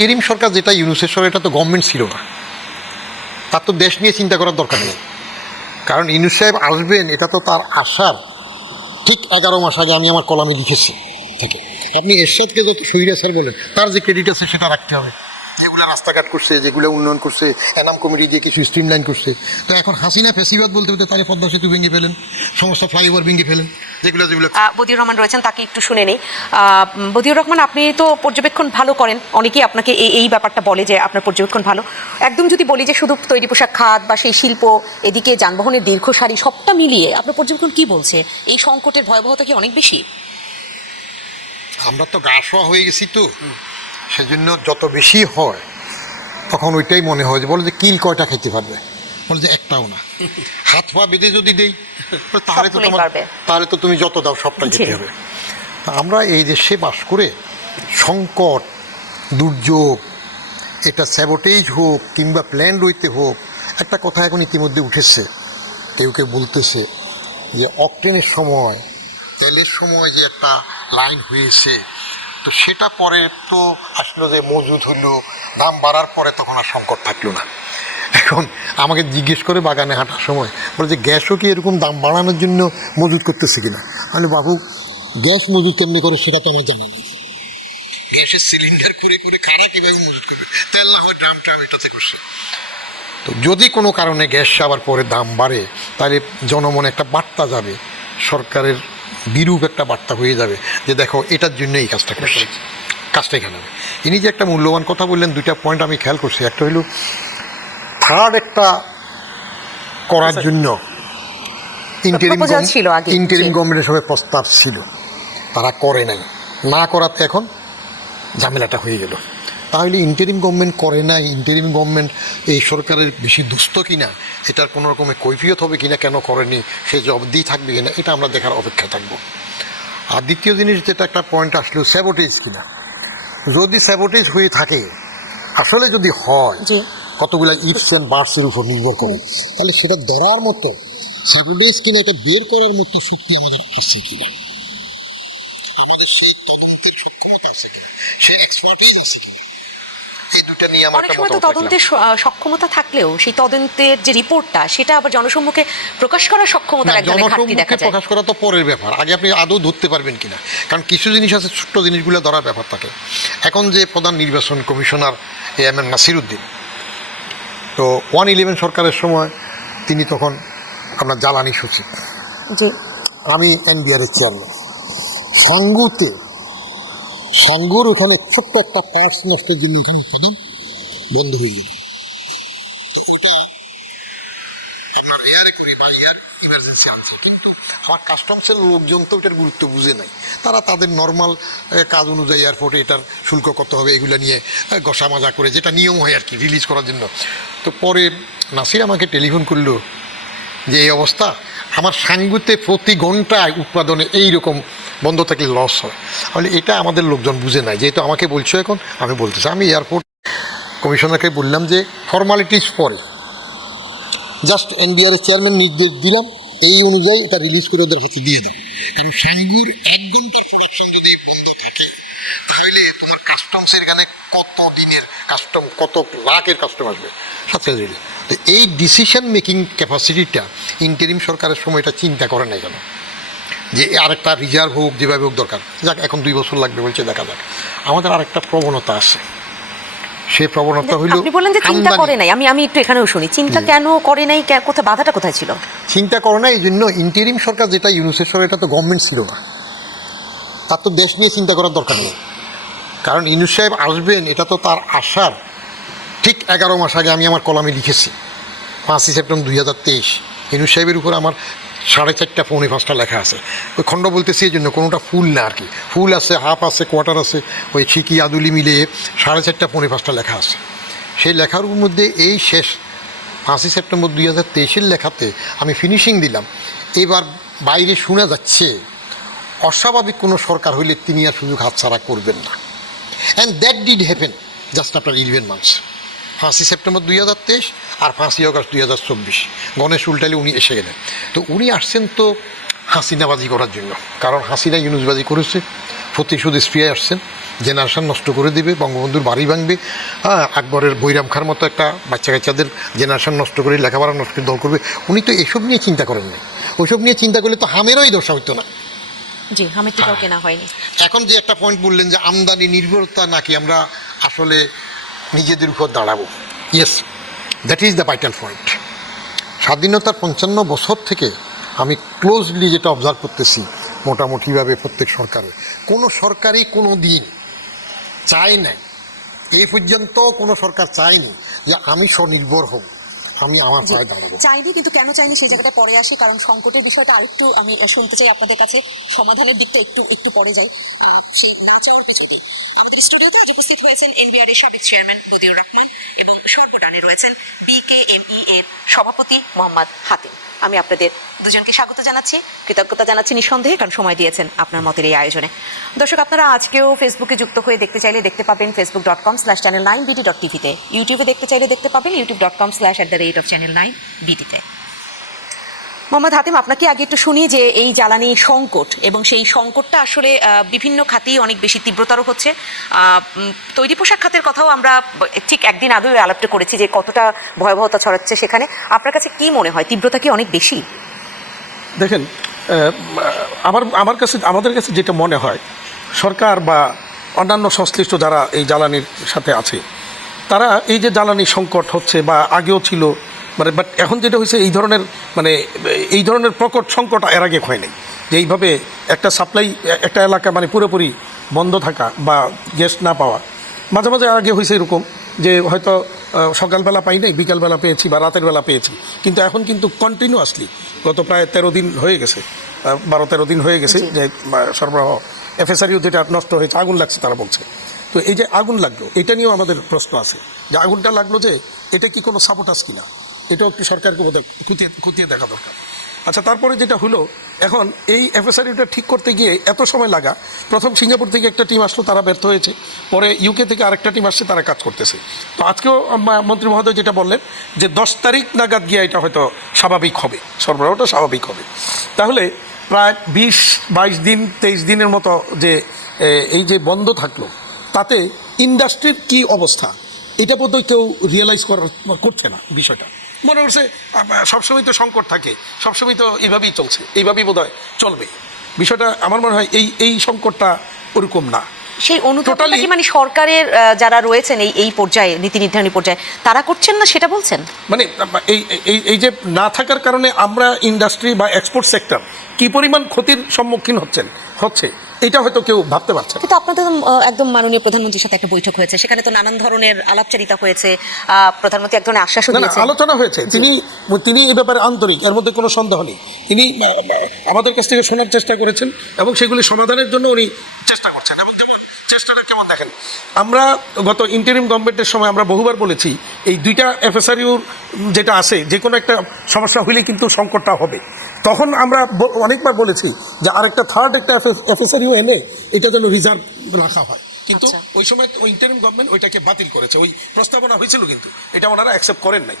Interim সরকার যেটা ইউনূসের সরকার, এটা তো গভর্নমেন্ট ছিল না, তার তো দেশ নিয়ে চিন্তা করার দরকার নেই। কারণ ইউনূস সাহেব আসবেন এটা তো তার আশার ঠিক 11 মাস আগে আমি আমার কলামে লিখেছি থেকে। আপনি এরশাদকে যত স্বৈরাচার বলেন, তার যে ক্রেডিট আছে সেটা রাখতে হবে। যেগুলো রাস্তাঘাট করছে, যেগুলো উন্নয়ন করছে, এনাম কমিটি দিয়ে কিছু স্ট্রিমলাইন করছে। তো এখন হাসিনা ফেসিবাদ বলতে বলতে তারে পদ্মা সেতু ভেঙে ফেলেন, সমস্ত ফ্লাইওভার ভেঙে ফেলেন, যেগুলো বদিউর রহমান রয়েছেন, তাকে একটু শুনে নেই। বদিউর রহমান, আপনি তো পর্যবেক্ষণ ভালো করেন, অনেকেই আপনাকে এই ব্যাপারটা বলে যে আপনার পর্যবেক্ষণ ভালো। একদম যদি বলি যে শুধু তৈরি পোশাক খাত বা সেই শিল্প, এদিকে যানবাহনের দীর্ঘ সারি, সবটা মিলিয়ে আপনার পর্যবেক্ষণ কি বলছে? এই সংকটের ভয়াবহতা কি অনেক বেশি? আমরা তো গা শোয়া হয়ে গেছি, তো সেজন্য যত বেশি হয় তখন ওইটাই মনে হয় যে বলে যে কিল কয়টা খেতে পারবে, বলে যে একটাও না। হাত পা বেঁধে যদি দেই তাহলে তো তুমি যত দাও সবটা খেতে হবে। আমরা এই দেশে বাস করে সংকট, দুর্যোগ, এটা স্যাবোটেজ হোক কিংবা প্ল্যান রইতে হোক, একটা কথা এখন ইতিমধ্যে উঠেছে, কেউ কেউ বলতেছে যে অকটেনের সময়, তেলের সময় যে একটা লাইন হয়েছে, তো সেটা পরে তো আসলো যে মজুদ হইলো, দাম বাড়ার পরে তখন আর সংকট থাকলো না। এখন আমাকে জিজ্ঞেস করে বাগানে হাঁটার সময় বলে যে গ্যাসও কি এরকম দাম বাড়ানোর জন্য মজুদ করতেছে কিনা। মানে বাবু, গ্যাস মজুদ কেমনি করে সেটা তো আমার জানা নেই। গ্যাসের সিলিন্ডার করে করে খারাপ কীভাবে মজুদ করবে, তেল না হয় ড্রাম ট্রাম এটাতে করছে। তো যদি কোনো কারণে গ্যাস আবার পরে দাম বাড়ে, তাহলে জনমনে একটা বার্তা যাবে, সরকারের বিরূপ একটা বার্তা হয়ে যাবে যে দেখো এটার জন্য এই কাজটা করছে, কাজটা এখানে হবে। ইনি যে একটা মূল্যবান কথা বললেন, দুইটা পয়েন্ট আমি খেয়াল করছি। একটা হলো থার্ড একটা করার জন্য ইন্টারিম গভর্নমেন্টের সঙ্গে প্রস্তাব ছিল, তারা করে নাই, না করাতে এখন ঝামেলাটা হয়ে গেল। তাহলে ইন্টারিম গভর্নমেন্ট করে নাই, ইন্টারিম গভর্নমেন্ট এই সরকারের বেশি দুস্থ কিনা, এটার কোনো রকমের কৈফিয়ত হবে কিনা, কেন করেনি সে জবাবদিহি থাকবে কিনা, এটা আমরা দেখার অপেক্ষা থাকবো। আর দ্বিতীয় জিনিস যেটা একটা পয়েন্ট আসলো, স্যাবোটেজ কিনা। যদি স্যাবোটেজ হয়ে থাকে, আসলে যদি হয়, কতগুলো ইফস অ্যান্ড বার্ডসের উপর নির্ভর করে, তাহলে সেটা ধরার মতো স্যাবোটেজ কিনা, এটা বের করার মতো শক্তি আমাদের আছে কিনা, আমাদের সেই তদন্তের সক্ষমতা আছে কিনা, সে এক্সপার্টিজ আছে কিনা, এই দুটো নিয়ে আমার অনেক সময় তো তদন্তের সক্ষমতা থাকলেও সেই তদন্তের যে রিপোর্টটা, সেটা আবার জনসম্মুখে প্রকাশ করার সক্ষমতা প্রকাশ করা তো পরের ব্যাপার। আগে আপনি আদৌ ধরতে পারবেন কিনা, কারণ কিছু জিনিস আছে ছোট্ট জিনিসগুলো ধরার ব্যাপার থাকে। এখন যে প্রধান নির্বাচন commissioner M M Nasir Uddin, তো 111 সরকারের সময় তিনি তখন আপনার জ্বালানি সচিব, আমি এনবিআরের চেয়ারম্যান। সাঙ্গুর ওখানে ছোট্ট একটা পার্স নষ্টের জন্য ওখানে উৎপাদন বন্ধ হয়ে গেল। আপনার এয়ারে করি বা এয়ার ইমার্জেন্সি আছে, কিন্তু আমার কাস্টমসের লোকজন তো এটার গুরুত্ব বুঝে নাই। তারা তাদের নর্মাল কাজ অনুযায়ী এয়ারপোর্টে এটার শুল্ক কত হবে এগুলো নিয়ে ঘষা মাজা করে, যেটা নিয়ম হয় আর কি রিলিজ করার জন্য। তো পরে নাসির আমাকে টেলিফোন করলো যে এই অবস্থা, আমার সাঙ্গুতে প্রতি ঘন্টায় উৎপাদনে এইরকম বন্ধ থাকলে লস হয়। তাহলে এটা আমাদের লোকজন বুঝে নাই, যেহেতু আমাকে বলছো এখন আমি বলতেছি। আমি এয়ারপোর্ট কমিশনারকে বললাম যে ফর্মালিটিস পরে, জাস্ট এনবিআরের চেয়ারম্যান নির্দেশ দিলাম, এই অনুযায়ী এটা রিলিজ করে ওদের হাতে দিয়ে দেবো। কারণ সাঙ্গুর 1 ঘন্টা তাহলে তোমার কাস্টমসের এখানে কত দিনের কাস্টম, কত লাখের কাস্টম আসবে সাথে রেডি। তো এই ডিসিশন মেকিং ক্যাপাসিটিটা ইন্টারিম সরকারের সময় এটা চিন্তা করে নাই কেন, যে আরেকটা রিজার্ভ হোক, যেভাবে হোক দরকার, যাক এখন 2 বছর লাগবে বলছে, দেখা যাক। আমাদের আরেকটা প্রবণতা আছে, সেই প্রবণতা হইল আপনি বললেন যে চিন্তা করে নাই, আমি একটু এখানেও শুনি চিন্তা কেন করে নাই, কোথায় বাধাটা কোথায় ছিল? চিন্তা করে নাই এই জন্য, ইন্টারিম সরকার যেটা ইউনূসের সরকার, এটা তো গভর্নমেন্ট ছিল না, তার তো দেশ নিয়ে চিন্তা করার দরকার নেই। কারণ ইউনূস সাহেব আসবেন এটা তো তার আশার ঠিক 11 মাস আগে আমি আমার কলামে লিখেছি। 5ই সেপ্টেম্বর 2023 ইউনূস সাহেবের উপর আমার 4:30 পৌনে 5টা লেখা আছে। ওই খণ্ড বলতেছি এই জন্য, কোনোটা ফুল না আর কি, ফুল আছে, হাফ আছে, কোয়ার্টার আছে, ওই ছিকি আদুলি মিলিয়ে 4:30 পৌনে 5টা লেখা আছে। সেই লেখার মধ্যে এই শেষ 5ই সেপ্টেম্বর 2023 লেখাতে আমি ফিনিশিং দিলাম। এবার বাইরে শোনা যাচ্ছে অস্বাভাবিক কোনো সরকার হইলে তিনি আর সুযোগ হাতছাড়া করবেন না। And that did happen just after 11 months. 5ই সেপ্টেম্বর 2023 আর 5ই আগস্ট 2024 গণেশ উল্টালে উনি এসে গেলেন। তো উনি আসছেন তো হাসিনাবাজি করার জন্য, কারণ হাসিনা ইউনূসবাজি করেছে, প্রতিশোধ স্প্রিয়ায় আসছেন। জেনারেশন নষ্ট করে দিবে, বঙ্গবন্ধুর বাড়ি ভাঙবে, হ্যাঁ, আকবরের বৈরাম খার মতো একটা বাচ্চা কাচ্চাদের জেনারেশন নষ্ট করে লেখাপড়া নষ্ট করে দল করবে। উনি তো এসব নিয়ে চিন্তা করেন নাই। ওইসব নিয়ে চিন্তা করলে তো হামেরই দশা হইতো না। জি, হামের টিকাও কেনা হয়নি। এখন যে একটা পয়েন্ট বললেন যে আমদানি নির্ভরতা নাকি আমরা আসলে নিজেদের উপর দাঁড়াবো, yes, that is the vital point. স্বাধীনতার 55 বছর থেকে আমি ক্লোজলি যেটা অবজার্ভ করতেছি, মোটামুটিভাবে প্রত্যেক সরকারে, কোনো সরকারই কোনো দিন চায় নাই, এই পর্যন্ত কোনো সরকার চায়নি যে আমি স্বনির্ভর হব, আমি আমার পায়ে দাঁড়াবো। চাইনি, কিন্তু কেন চাইনি সেই জায়গাটা পরে আসি, কারণ সংকটের বিষয়টা আরেকটু আমি শুনতে চাই আপনাদের কাছে। সমাধানের দিকটা একটু পরে যাই। সেই না চাওয়ার পেছনে আমাদের স্টুডিওতে আজ উপস্থিত হয়েছেন এনবিআর এর সাবেক চেয়ারম্যান বদিউর রহমান এবং সর্বডানে রয়েছেন বিকেএমই এর সভাপতি মোহাম্মদ হাতিম। আমি আপনাদের দুজনকে স্বাগত জানাচ্ছি, কৃতজ্ঞতা জানাচ্ছি নিঃসন্দেহে, কারণ সময় দিয়েছেন আপনার মতের এই আয়োজনে। দর্শক, আপনারা আজকেও ফেসবুকে যুক্ত হয়ে দেখতে চাইলে দেখতে পাবেন facebook.com/channel9bd.tv-তে। ইউটিউবে দেখতে চাইলে দেখতে পাবেন youtube.com/channel9bd-তে। মোহাম্মদ হাতিম, আপনাকে আগে একটু শুনি যে এই জ্বালানি সংকট এবং সেই সংকটটা আসলে বিভিন্ন খাতেই অনেক বেশি তীব্রতর হচ্ছে। তৈরি পোশাক খাতের কথাও আমরা ঠিক একদিন আগেও আলাপটা করেছি যে কতটা ভয়াবহতা ছড়াচ্ছে সেখানে। আপনার কাছে কি মনে হয়, তীব্রতা কি অনেক বেশি? দেখেন, আমাদের কাছে যেটা মনে হয়, সরকার বা অন্যান্য সংশ্লিষ্ট যারা এই জ্বালানির সাথে আছে, তারা এই যে জ্বালানি সংকট হচ্ছে বা আগেও ছিল, বাট এখন যেটা হয়েছে এই ধরনের প্রকট সংকট এর আগে হয় নাই, যে এইভাবে একটা সাপ্লাই একটা এলাকা পুরোপুরি বন্ধ থাকা বা গ্যাস না পাওয়া। মাঝে মাঝে আগে হয়েছে এরকম যে হয়তো সকালবেলা পাই নাই, বিকালবেলা পেয়েছি বা রাতের বেলা পেয়েছি, কিন্তু এখন কিন্তু কন্টিনিউয়াসলি গত প্রায় 13 দিন হয়ে গেছে, 12-13 দিন হয়ে গেছে যে সরবরাহ। এফএসআরইউ যেটা নষ্ট হয়েছে, আগুন লাগছে তারা বলছে। তো এই যে আগুন লাগলো, এটা নিয়েও আমাদের প্রশ্ন আছে যে আগুনটা লাগলো যে এটা কি কোনো সাবোটাস কিনা, এটাও একটু সরকারকে খতিয়ে দেখা দরকার। আচ্ছা, তারপরে যেটা হলো, এখন এই এফএসআরইউটা ঠিক করতে গিয়ে এত সময় লাগা, প্রথম সিঙ্গাপুর থেকে একটা টিম আসলো, তারা ব্যর্থ হয়েছে, পরে ইউকে থেকে আরেকটা টিম আসছে, তারা কাজ করতেছে। তো আজকেও মন্ত্রী মহোদয় যেটা বললেন যে 10 তারিখ নাগাদ গিয়ে এটা হয়তো স্বাভাবিক হবে, সরবরাহটা স্বাভাবিক হবে। তাহলে প্রায় 20-22 দিন 23 দিনের মতো যে এই যে বন্ধ থাকলো, তাতে ইন্ডাস্ট্রির কি অবস্থা এটা বোধহয় কেউ রিয়েলাইজ করছে না। বিষয়টা মনে করছে সবসময় তো সংকট থাকে, সবসময় তো এইভাবেই চলছে, এইভাবেই বোধহয় চলবে। বিষয়টা আমার মনে হয় এই সংকটটা ওরকম না। সেই অনুধাবনটা কি সরকারের যারা রয়েছেন এই পর্যায়ে, নীতি নির্ধারণী পর্যায়ে, তারা করছেন না সেটা বলছেন? এই যে না থাকার কারণে আমরা ইন্ডাস্ট্রি বা এক্সপোর্ট সেক্টর কি পরিমাণ ক্ষতির সম্মুখীন হচ্ছে এটা হয়তো কেউ ভাবতে পারছে না। কিন্তু আপনাদের একদম মাননীয় প্রধানমন্ত্রীর সাথে একটা বৈঠক হয়েছে, সেখানে তো নানান ধরনের আলাপচারিতা হয়েছে, প্রধানমন্ত্রী এক ধরনের আশ্বাসও দিয়েছেন, আলোচনা হয়েছে। তিনি এই ব্যাপারে আন্তরিক, এর মধ্যে কোনো সন্দেহ নেই। তিনি আমাদের কাছ থেকে শোনার চেষ্টা করেছেন এবং সেগুলি সমাধানের জন্য উনি চেষ্টা করছেন। এবং যেমন চেষ্টাটা কেমন দেখেন, আমরা গত ইন্টারিম গভর্নমেন্টের সময় আমরা বহুবার বলেছি এই দুইটা এফএসআরইউর যেটা আছে, যে কোনো একটা সমস্যা হইলে কিন্তু সংকটটা হবে। তখন আমরা অনেকবার বলেছি যে আরেকটা থার্ড একটা এফএসআরইউ এনে এটা যেন রিজার্ভ রাখা হয়, কিন্তু ওই সময় ওই ইন্টারিম গভর্নমেন্ট ওইটাকে বাতিল করেছে। ওই প্রস্তাবনা হয়েছিল কিন্তু এটা ওনারা অ্যাকসেপ্ট করেন নাই।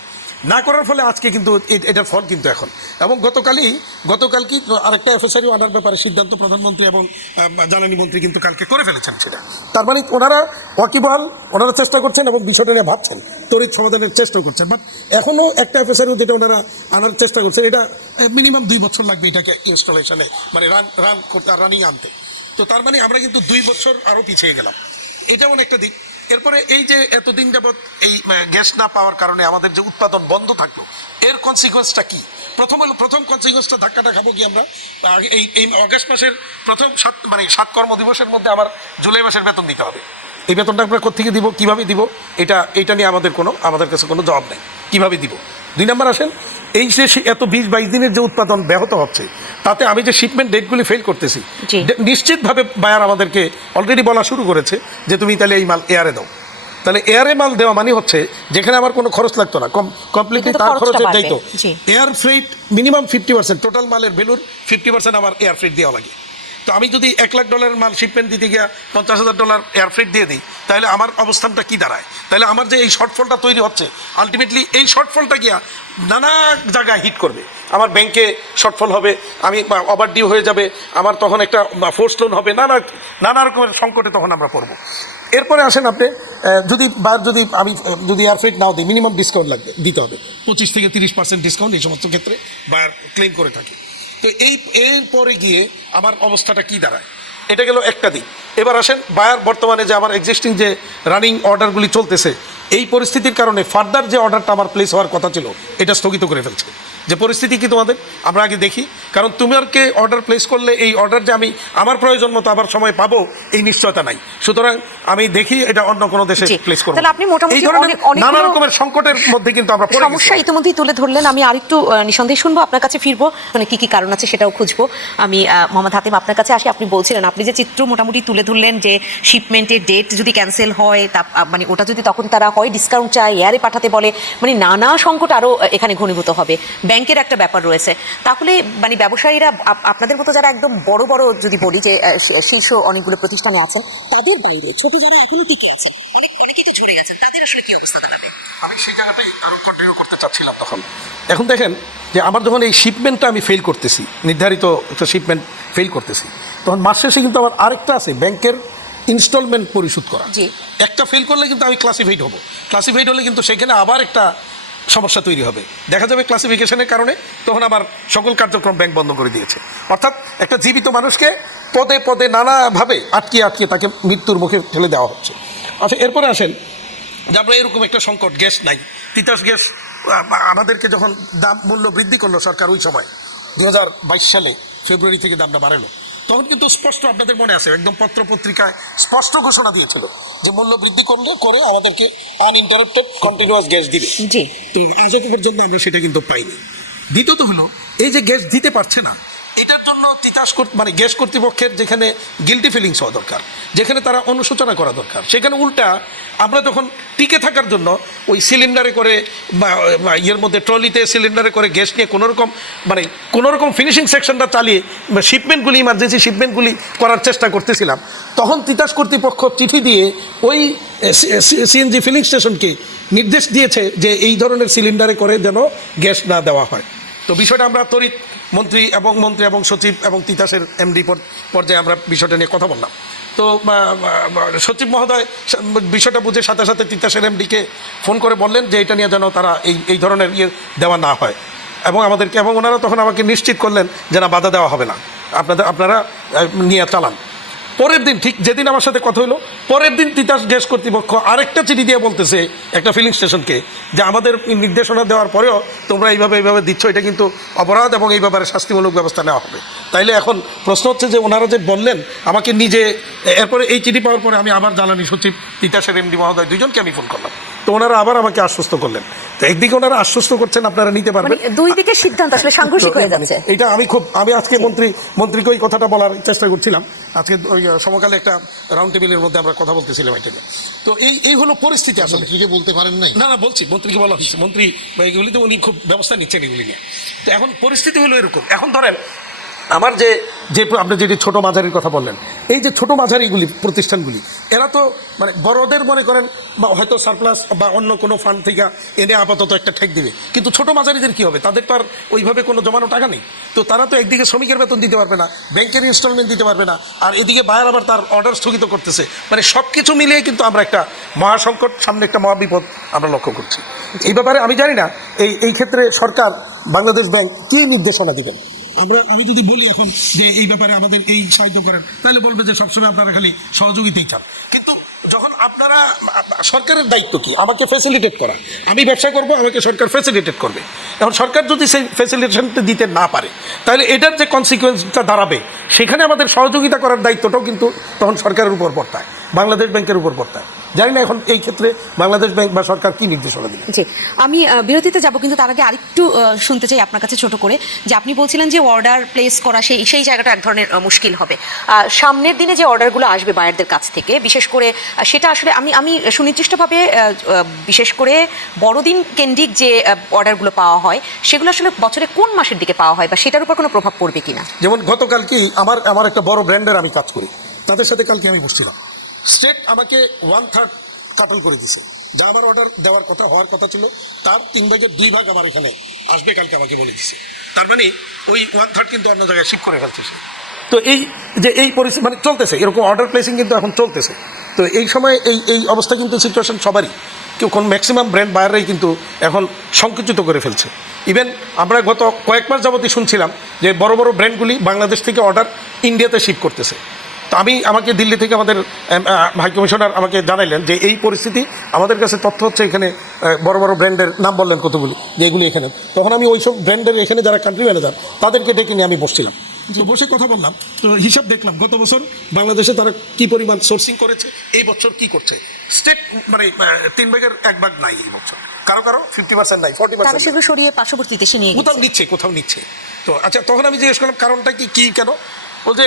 না করার ফলে আজকে কিন্তু এটার ফল কিন্তু এখন। এবং গতকালকে আরেকটা এফএসআরইউ আনার ব্যাপারে সিদ্ধান্ত প্রধানমন্ত্রী এবং জ্বালানি মন্ত্রী কিন্তু কালকে করে ফেলেছেন সেটা। তার মানে ওনারা ওয়াকিবহাল, ওনারা চেষ্টা করছেন এবং বিষয়টা নিয়ে ভাবছেন, তড়িৎ সমাধানের চেষ্টা করছেন। বাট এখনও একটা এফএসআরইউ যেটা ওনারা আনার চেষ্টা করছেন, এটা মিনিমাম 2 বছর লাগবে এটাকে ইনস্টলেশনে, রানিং আনতে। তো তার মানে আমরা কিন্তু 2 বছর আরও পিছিয়ে গেলাম। এটা এমন একটা দিক। এরপরে এই যে এতদিন যাবৎ এই গ্যাস না পাওয়ার কারণে আমাদের যে উৎপাদন বন্ধ থাকলো, এর কনসিকুয়েন্সটা কি? প্রথম কনসিকুয়েন্সটা ধাক্কাটা খাবো কি আমরা, এই অগাস্ট মাসের প্রথম 7 কর্মদিবসের মধ্যে আমার জুলাই মাসের বেতন দিতে হবে। এই বেতনটা আমরা কোত্থেকে দিব, কীভাবে দিব, এটা নিয়ে আমাদের কাছে কোনো জবাব নেই। কীভাবে দিব? 2 নম্বর আসেন, এই যে এত 20-22 দিনের যে উৎপাদন ব্যাহত হচ্ছে, তাতে আমি যে শিপমেন্ট ডেটগুলি ফেল করতেছি, নিশ্চিতভাবে বায়ার আমাদেরকে অলরেডি বলা শুরু করেছে যে তুমি তাহলে এই মাল এয়ারে দাও। তাহলে এয়ারে মাল দেওয়া মানে হচ্ছে যেখানে আমার কোনো খরচ লাগতো না, কমপ্লিটলি তার খরচে যাইতো। এয়ার ফ্রেট মিনিমাম 50%, টোটাল মালের ভ্যালুর 50% আমার এয়ার ফ্রেট দেওয়া লাগে। তো আমি যদি $1,00,000 মাল শিপমেন্ট দিতে গিয়ে $50,000 এয়ার ফ্রেট দিয়ে দিই, তাহলে আমার অবস্থানটা কি দাঁড়ায়? তাহলে আমার যে এই শর্টফলটা তৈরি হচ্ছে, আলটিমেটলি এই শর্টফলটা গিয়া নানা জায়গায় হিট করবে। আমার ব্যাংকে শর্টফল হবে, আমি ওভার ডিউ হয়ে যাবে, আমার তখন একটা ফোর্স লোন হবে, নানা রকমের সংকটে তখন আমরা পড়বো। এরপরে আসেন আপনি যদি আমি এয়ার ফ্রেট নাও দিই, মিনিমাম ডিসকাউন্ট লাগবে, দিতে হবে 25 থেকে 30% ডিসকাউন্ট এই সমস্ত ক্ষেত্রে বায়ার ক্লেম করে থাকে। তো এরপরে গিয়ে আমার অবস্থাটা কি দাঁড়ায়? এটা গেল একটা দিক। এবার আসেন বায়ার বর্তমানে যে আমার এক্সিস্টিং যে রানিং অর্ডারগুলি চলতেছে, এই পরিস্থিতির কারণে ফার্দার যে অর্ডারটা আমার প্লেস হওয়ার কথা ছিল এটা স্থগিত করে ফেলছে। যে পরিস্থিতি কি তোমাদের আমরা আগে দেখি, কারণ তোমাকে অর্ডার প্লেস করলে এই অর্ডার যে আমি আমার প্রয়োজন মতো আবার সময় পাবো এই নিশ্চয়তা নাই। সুতরাং আমি দেখি এটা অন্য কোনো দেশে প্লেস করবো। তাহলে আপনি মোটামুটি এই ধরনের নানা রকমের সংকটের মধ্যে কিন্তু আমরা পড়ে গেছি। সমস্যা ইতিমধ্যেই তুলে ধরলেন। আমি আরেকটু নিঃসন্দেহে শুনবো, আপনার কাছে ফিরবো, মানে কি কি কারণ আছে সেটাও খুঁজবো। আমি মোহাম্মদ হাতিম আপনার কাছে আসি। আপনি বলছিলেন, আপনি যে চিত্র মোটামুটি তুলে ধরলেন যে শিপমেন্টের ডেট যদি ক্যান্সেল হয়, তা মানে ওটা যদি তখন তারা হয় ডিসকাউন্ট চায়, এয়ারে পাঠাতে বলে, মানে নানা সংকট আরও এখানে ঘনীভূত হবে। ব্যাংকের একটা ব্যাপার রয়েছে। তাহলে মানে ব্যবসায়ীরা আপনাদের মতো যারা একদম বড় বড় যদি বলি যে শীর্ষ অনেকগুলো প্রতিষ্ঠানে আছেন, তাদের বাইরে ছোট যারা এখনো টিকে আছেন, অনেকেই তো ঝরে গেছেন, তাদের আসলে কি অবস্থা দাঁড়াবে? আমি সেই জায়গাটাই আরো কন্টিনিউ করতে চাচ্ছিলাম তখন। এখন দেখেন যে আমার যখন এই শিপমেন্টটা আমি ফেল করতেছি, নির্ধারিত একটা শিপমেন্ট ফেল করতেছি, তখন মাস শেষে কিন্তু আমার আরেকটা আছে ব্যাংকের ইনস্টলমেন্ট পরিশোধ করা। একটা ফেল করলে কিন্তু আমি ক্লাসিফাইড হব। ক্লাসিফাইড হলে কিন্তু সেখানে আবার একটা সমস্যা তৈরি হবে। দেখা যাবে ক্লাসিফিকেশনের কারণে তখন আবার সকল কার্যক্রম ব্যাংক বন্ধ করে দিয়েছে। অর্থাৎ একটা জীবিত মানুষকে পদে পদে নানাভাবে আটকিয়ে তাকে মৃত্যুর মুখে ঠেলে দেওয়া হচ্ছে। আচ্ছা, এরপরে আসেন যে আমরা এরকম একটা সংকট, গ্যাস নাই, তিতাস গ্যাস আমাদেরকে যখন দাম মূল্য বৃদ্ধি করলো সরকার ওই সময় 2022 সালে ফেব্রুয়ারি থেকে দামটা বাড়ালো, তখন কিন্তু স্পষ্ট আপনাদের মনে আছে একদম পত্র পত্রিকায় স্পষ্ট ঘোষণা দিয়েছিল যে মূল্য বৃদ্ধি করে আমাদেরকে আনইন্টারাপ্টেড কন্টিনিউয়াস গ্যাস দিবে। জি, তো আজ পর্যন্ত আমরা সেটা কিন্তু পাইনি। দ্বিতীয়ত হলো এই যে গ্যাস দিতে পারছে না, এটার জন্য মানে গ্যাস কর্তৃপক্ষের যেখানে গিল্টি ফিলিংস হওয়া দরকার, যেখানে তারা অনুশোচনা করা দরকার, সেখানে উল্টা আমরা যখন টিকে থাকার জন্য ওই সিলিন্ডারে করে বা ইয়ের মধ্যে ট্রলিতে সিলিন্ডারে করে গ্যাস নিয়ে কোনোরকম ফিনিশিং সেকশনটা চালিয়ে শিপমেন্টগুলি, ইমার্জেন্সি শিপমেন্টগুলি করার চেষ্টা করতেছিলাম, তখন তিতাস কর্তৃপক্ষ চিঠি দিয়ে ওই সিএনজি ফিলিং স্টেশনকে নির্দেশ দিয়েছে যে এই ধরনের সিলিন্ডারে করে যেন গ্যাস না দেওয়া হয়। তো বিষয়টা আমরা তড়িৎ মন্ত্রী এবং সচিব এবং তিতাসের এমডি পর্যায়ে আমরা বিষয়টা নিয়ে কথা বললাম। তো সচিব মহোদয় বিষয়টা বুঝে সাথে সাথে তিতাসের এমডিকে ফোন করে বললেন যে এটা নিয়ে যেন তারা এই ধরনের দেওয়া না হয়, এবং ওনারা তখন আমাকে নিশ্চিত করলেন যে না, বাধা দেওয়া হবে না, আপনারা নিয়ে চালান। পরের দিন, ঠিক যেদিন আমার সাথে কথা হলো, পরের দিন তিতাস গ্যাস কর্তৃপক্ষ আরেকটা চিঠি দিয়ে বলতেছে একটা ফিলিং স্টেশনকে যে আমাদের নির্দেশনা দেওয়ার পরেও তোমরা এইভাবে দিচ্ছ, এটা কিন্তু অপরাধ এবং এই ব্যাপারে শাস্তিমূলক ব্যবস্থা নেওয়া হবে। তাইলে এখন প্রশ্ন হচ্ছে যে ওনারা যে বললেন আমাকে নিজে, এরপরে এই চিঠি পাওয়ার পরে আমি আবার জ্বালানি সচিব, তিতাসের এমডি মহোদয় দুজনকে আমি ফোন করলাম, তো ওনারা আবার আমাকে আশ্বস্ত করলেন। তো একদিকে ওনারা আশ্বস্ত করছেন আপনারা নিতে পারবেন, দুই দিকের সিদ্ধান্ত আসলে সাংঘর্ষিক হয়ে যাচ্ছে। এটা আমি আজকে মন্ত্রীকে ওই কথাটা বলার চেষ্টা করছিলাম। আজকে ওই সমকালে একটা রাউন্ড টেবিলের মধ্যে আমরা কথা বলতেছিলাম এটা নিয়ে। তো এই হলো পরিস্থিতি। আসলে মন্ত্রীকে বলতে পারেন নাই? না, বলছি, মন্ত্রীকে বলা হচ্ছে, মন্ত্রী এগুলিতে উনি খুব ব্যবস্থা নিচ্ছেন এগুলি নিয়ে। তো এখন পরিস্থিতি হলো এরকম। এখন ধরেন আমার যে আপনি যেটি ছোটো মাঝারির কথা বললেন, এই যে ছোটো মাঝারিগুলি প্রতিষ্ঠানগুলি, এরা তো মানে বড়দের মনে করেন হয়তো সারপ্লাস বা অন্য কোনো ফান্ড থেকে এনে আপাতত একটা ঠেক দিবে, কিন্তু ছোটো মাঝারিদের কী হবে? তাদের তো আর ওইভাবে কোনো জমানো টাকা নেই। তো তারা তো একদিকে শ্রমিকের বেতন দিতে পারবে না, ব্যাংকের ইনস্টলমেন্ট দিতে পারবে না, আর এদিকে বায়ার আবার তার অর্ডার স্থগিত করতেছে। মানে সব কিছু মিলিয়ে কিন্তু আমরা একটা মহাসংকট, সামনে একটা মহাবিপদ আমরা লক্ষ্য করছি। এই ব্যাপারে আমি জানি না এই ক্ষেত্রে সরকার, বাংলাদেশ ব্যাংক কী নির্দেশনা দিবেন। আমি যদি বলি এখন যে এই ব্যাপারে আমাদের এই সাহায্য করেন, তাহলে বলবে যে সবসময় আপনারা খালি সহযোগিতাই চান। কিন্তু যখন আপনারা, সরকারের দায়িত্ব কি? আমাকে ফ্যাসিলিটেট করা। আমি ব্যবসা করব, আমাকে সরকার ফ্যাসিলিটেট করবে। এখন সরকার যদি সেই ফ্যাসিলিটেশনটা দিতে না পারে, তাহলে এটার যে কনসিকুয়েন্সটা দাঁড়াবে, সেখানে আমাদের সহযোগিতা করার দায়িত্বটাও কিন্তু তখন সরকারের উপর পড়তায়, বাংলাদেশ ব্যাংকের উপর পড়তায়। জানি না এখন এই ক্ষেত্রে বাংলাদেশ ব্যাংক বা সরকার কি নির্দেশনা দিবে। জি, আমি বিরতিতে যাব, কিন্তু তার আগে আরেকটু শুনতে চাই আপনার কাছে ছোট করে, যে আপনি বলছিলেন যে অর্ডার প্লেস করা সেই জায়গাটা এক ধরনের মুশকিল হবে। সামনের দিনে যে অর্ডারগুলো আসবে বায়ারদের কাছ থেকে, বিশেষ করে সেটা আসলে আমি সুনির্দিষ্টভাবে বিশেষ করে বড়দিন কেন্দ্রিক যে অর্ডারগুলো পাওয়া হয় সেগুলো আসলে বছরে কোন মাসের দিকে পাওয়া হয় বা সেটার উপর কোনো প্রভাব পড়বে কিনা? যেমন গতকালকেই আমার একটা বড় ব্র্যান্ডের আমি কাজ করি, তাদের সাথে কালকে আমি বসছিলাম, স্টেট আমাকে 1/3 কাটল করে দিছে, যা আমার অর্ডার দেওয়ার কথা হওয়ার কথা ছিল তার 3 ভাগের 2 ভাগ আমার এখানে আসবে কালকে আমাকে বলে দিছে। তার মানে ওই 1/3 কিন্তু অন্য জায়গায় শিফট করে ফেলছে সে। তো এই পরিস্থিতি মানে চলতেছে, এরকম অর্ডার প্লেসিং কিন্তু এখন চলতেছে। তো এই সময় এই অবস্থা কিন্তু সিচুয়েশন সবারই, কোন ম্যাক্সিমাম ব্র্যান্ড বায়াররাই কিন্তু এখন সংকুচিত করে ফেলছে। ইভেন আমরা গত কয়েক মাস যাবতই শুনছিলাম যে বড় বড় ব্র্যান্ডগুলি বাংলাদেশ থেকে অর্ডার ইন্ডিয়াতে শিপ করতেছে। তো আমাকে দিল্লি থেকে আমাদের হাই কমিশনার আমাকে জানাইলেন যে এই পরিস্থিতি, আমাদের কাছে তথ্য হচ্ছে এখানে বড় বড় ব্র্যান্ডের নাম বললেন কতগুলি, যে এগুলি এখানে। তখন আমি ওইসব ব্র্যান্ডের এখানে যারা কান্ট্রি ম্যানেজার তাদেরকে ডেকে নিয়ে আমি বসছিলাম, তো বসে কথা বললাম, তো হিসাব দেখলাম গত বছর বাংলাদেশে তারা কি পরিমাণ সোর্সিং করেছে, এই বছর কি করছে। স্টেট মানে 3 ভাগের 1 ভাগ নাই এই বছর, কারো 50% নাই, 40% সেগুলো সরিয়ে পার্শ্ববর্তী দেশে নিয়ে কোথাও নিচ্ছে। তো আচ্ছা, তখন আমি জিজ্ঞেস করলাম কারণটা কি কেন? ও যে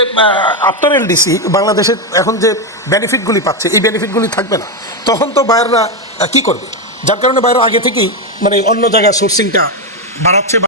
আফটার এলডিসি বাংলাদেশের এখন যে বেনিফিটগুলি পাচ্ছে এই বেনিফিটগুলি থাকবে না, তখন তো বায়াররা কি করবে? যার কারণে বায়াররা আগে থেকেই মানে অন্য জায়গায় সোর্সিংটা বাড়াচ্ছে।